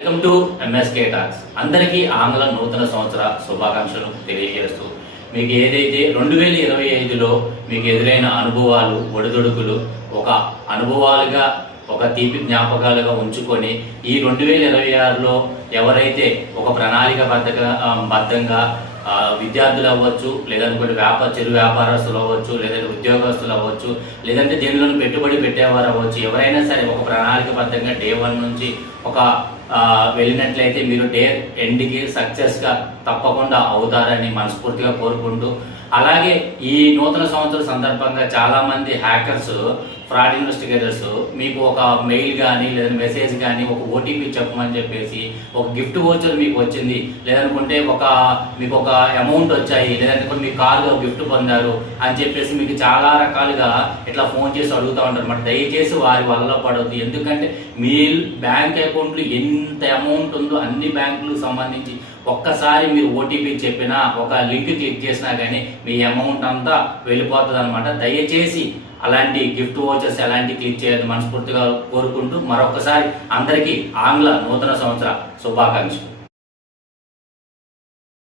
Welcome to MSK talks. అందరికీ ఆంగ్ల నూతన సంవత్సర శుభాకాంక్షలు తెలియజేస్తూ మీకు ఏదైతే 2025లో మీకు ఎదురైన అనుభవాలు ఒడిదొడుకులు ఒక అనుభవాలుగా ఒక తీపి జ్ఞాపకాలుగా ఉంచుకొని ఈ 2026లో ఎవరైతే ఒక ప్రణాళిక బద్ధంగా విద్యార్థులు అవ్వచ్చు, లేదనుకుంటే చిరు వ్యాపారస్తులు అవ్వచ్చు, లేదంటే ఉద్యోగస్తులు అవ్వచ్చు, లేదంటే దీనిలో పెట్టుబడి పెట్టేవారు అవ్వచ్చు, ఎవరైనా సరే ఒక ప్రణాళికబద్ధంగా డే 1 నుంచి ఒక వెళ్ళినట్లయితే మీరు డే ఎండ్కి సక్సెస్గా తప్పకుండా అవుతారని మనస్ఫూర్తిగా కోరుకుంటూ, అలాగే ఈ నూతన సంవత్సరం సందర్భంగా చాలామంది హ్యాకర్స్, ఫ్రాడ్ ఇన్వెస్టిగేటర్స్ మీకు ఒక మెయిల్ కానీ లేదా మెసేజ్ కానీ ఒక ఓటీపీ చెప్పమని చెప్పేసి ఒక గిఫ్ట్ వోచర్ మీకు వచ్చింది, లేదనుకుంటే మీకు ఒక అమౌంట్ వచ్చాయి, లేదంటే మీ కారులో గిఫ్ట్ పొందారు అని చెప్పేసి మీకు చాలా రకాలుగా ఇట్లా ఫోన్ చేసి అడుగుతూ ఉంటారు అన్నమాట. దయచేసి వారి వల్ల పడవద్దు. ఎందుకంటే మీ బ్యాంక్ అకౌంట్లో ఎంత అమౌంట్ ఉందో అన్ని బ్యాంకులకు సంబంధించి ఒక్కసారి మీరు ఓటీపీ చెప్పినా, ఒక లింక్ క్లిక్ చేసినా కానీ మీ అమౌంట్ అంతా వెళ్ళిపోతుంది అనమాట. దయచేసి అలాంటి గిఫ్ట్ వోచర్స్ అలాంటి క్లిక్ చేయడం మనస్ఫూర్తిగా కోరుకుంటూ మరొకసారి అందరికీ ఆంగ్ల నూతన సంవత్సర శుభాకాంక్షలు.